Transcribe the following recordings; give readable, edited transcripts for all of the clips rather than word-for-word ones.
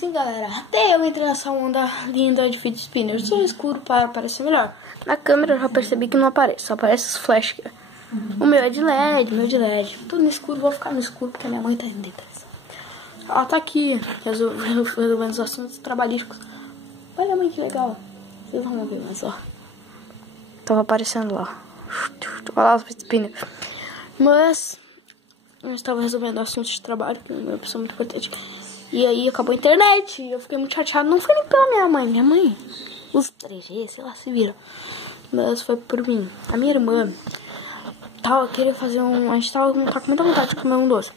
Sim, galera, até eu entrei nessa onda linda de fidget spinner. Só escuro para parecer melhor. Na câmera eu já percebi que não aparece, só aparece os flash aqui. O meu é de LED, Tudo no escuro, vou ficar no escuro porque a minha mãe tá interessada. Ela tá aqui, resolvendo os assuntos trabalhísticos. Olha, mãe, que legal. Vocês vão ver mais, ó. Tava aparecendo lá. Olha lá os fidget spinner. Mas eu estava resolvendo assuntos de trabalho, que é uma pessoa muito importante. E aí acabou a internet. E eu fiquei muito chateado. Não foi nem pela minha mãe. Minha mãe usa 3G, sei lá, se vira. Mas foi por mim. A minha irmã queria fazer um... A gente tava com muita vontade de comer um doce.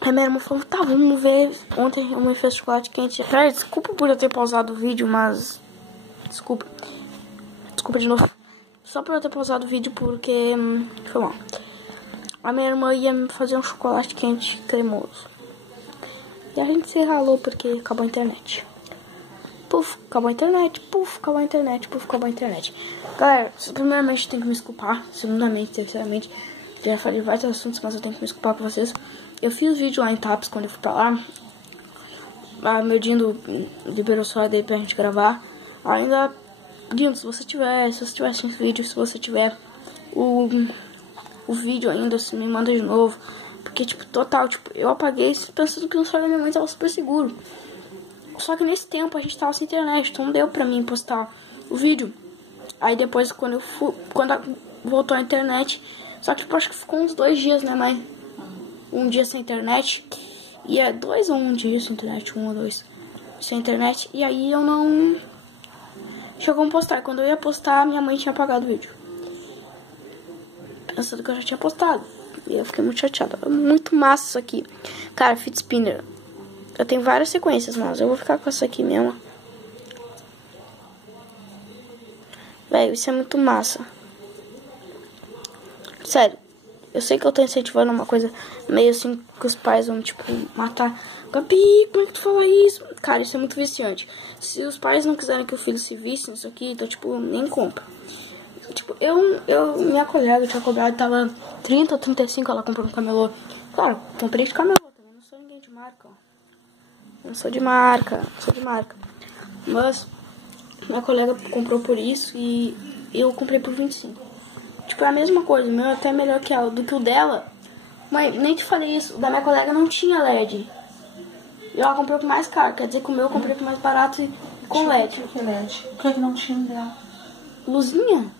Aí minha irmã falou, tá, vamos ver. Ontem a mãe fez chocolate quente. Cara, desculpa por eu ter pausado o vídeo, mas... Desculpa de novo. Só por eu ter pausado o vídeo porque... Foi mal. A minha irmã ia fazer um chocolate quente cremoso. E a gente se ralou porque acabou a internet. Puf, acabou a internet. Puf, acabou a internet. Puf, acabou a internet. Galera, primeiramente tem que me desculpar. Segundamente, terceiramente, já falei vários assuntos, mas eu tenho que me desculpar com vocês. Eu fiz vídeo lá em TAPS quando eu fui pra lá. Meu Dindo liberou só daí pra gente gravar. Ainda, Dindo, se você tiver assistindo esse vídeo, se você tiver o vídeo ainda, se me manda de novo. Porque, tipo, total, tipo, eu apaguei pensando que o celular da minha mãe tava super seguro. Só que nesse tempo a gente tava sem internet, então não deu pra mim postar o vídeo. Aí depois, quando voltou a internet, só que tipo, acho que ficou uns 2 dias, né, mãe? Um dia sem internet. E é 2 ou 1 dia sem internet, 1 ou 2 sem internet. E aí eu não chegou a postar. Quando eu ia postar, minha mãe tinha apagado o vídeo, pensando que eu já tinha postado. E eu fiquei muito chateada. Muito massa isso aqui. Cara, fidget spinner. Eu tenho várias sequências, mas eu vou ficar com essa aqui mesmo. Velho, isso é muito massa. Sério. Eu sei que eu tô incentivando uma coisa meio assim que os pais vão, tipo, matar. Gabi, como é que tu fala isso? Cara, isso é muito viciante. Se os pais não quiserem que o filho se vicie nisso aqui, então, tipo, nem compra. Tipo, minha colega tinha cobrado, tava 30 ou 35, ela comprou no camelô. Claro, comprei de camelô, também não sou ninguém de marca, ó. Não sou de marca. Mas minha colega comprou por isso e eu comprei por 25. Tipo, é a mesma coisa, o meu é até melhor que do que o dela. Mãe, nem te falei isso, o da minha colega não tinha LED. E ela comprou por mais caro, quer dizer que o meu eu comprei por mais barato e com LED. Por que LED? Por que não tinha dela? Luzinha?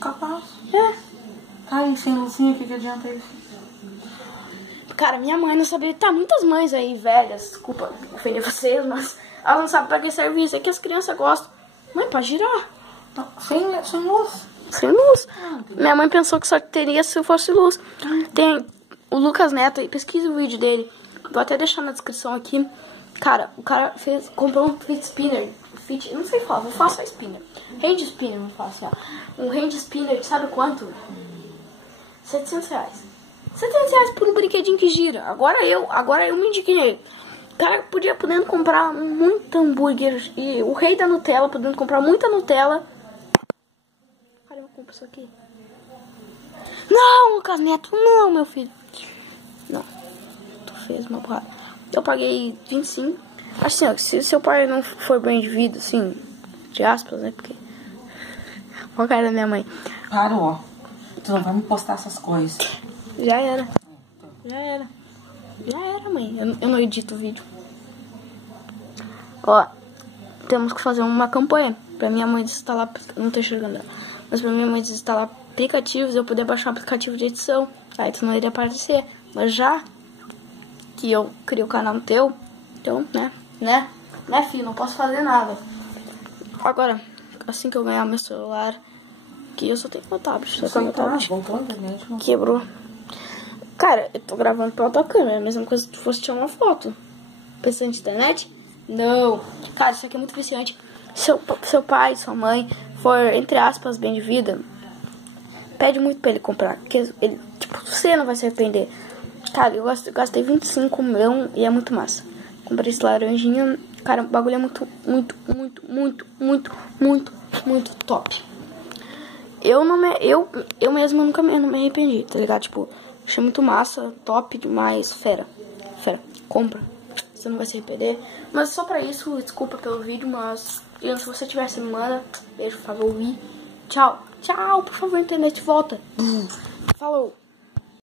Capaz. É. Tá, e sem luzinha, o que adianta isso? Cara, minha mãe não sabia. Tá, muitas mães aí velhas, desculpa ofender vocês, mas ela não sabe pra que serve isso. É que as crianças gostam. Mãe, pra girar. Não, sem luz. Sem luz. Minha mãe pensou que só teria se fosse luz. Tem o Lucas Neto aí, pesquisa o vídeo dele. Vou até deixar na descrição aqui. Cara, o cara comprou um fidget spinner. Não sei falar, vou falar só spinner. Hand spinner, vou falar assim, ó. Um hand spinner, sabe quanto? R$700. R$700 por um brinquedinho que gira. Agora eu me indignei. O cara podendo comprar muito hambúrguer. E o rei da Nutella podendo comprar muita Nutella. Cara, eu compro isso aqui. Não, Lucas Neto, não, meu filho. Não, tu fez uma burrada. Eu paguei 25. Assim, ó, se seu pai não for bem de vida, assim, de aspas, né, porque... Olha a cara da minha mãe. Parou. Tu não vai me postar essas coisas. Já era, mãe. Eu não edito o vídeo. Ó, temos que fazer uma campanha pra minha mãe desinstalar... Não tô enxergando ela. Mas pra minha mãe desinstalar aplicativos, eu poder baixar um aplicativo de edição. Aí tu não iria aparecer. Mas já que eu criei o canal no teu, então, né, filho, não posso fazer nada. Agora, assim que eu ganhar meu celular, que eu só tenho meu tablet. Voltou a internet. Quebrou. Cara, eu tô gravando pela tua câmera, é a mesma coisa se tu fosse tirar uma foto. Pensando de internet? Não. Cara, isso aqui é muito viciante. Seu pai, sua mãe for, entre aspas, bem de vida, pede muito pra ele comprar. Porque ele, tipo, você não vai se arrepender. Cara, eu gastei 25 meu e é muito massa. Comprei esse laranjinha. Cara, o bagulho é muito top. Eu mesmo nunca não me arrependi, tá ligado? Tipo, achei muito massa, top demais, fera. Compra. você não vai se arrepender. Mas só pra isso, desculpa pelo vídeo, mas se você tiver essa semana, beijo, por favor, tchau. Tchau, por favor, internet volta. Falou.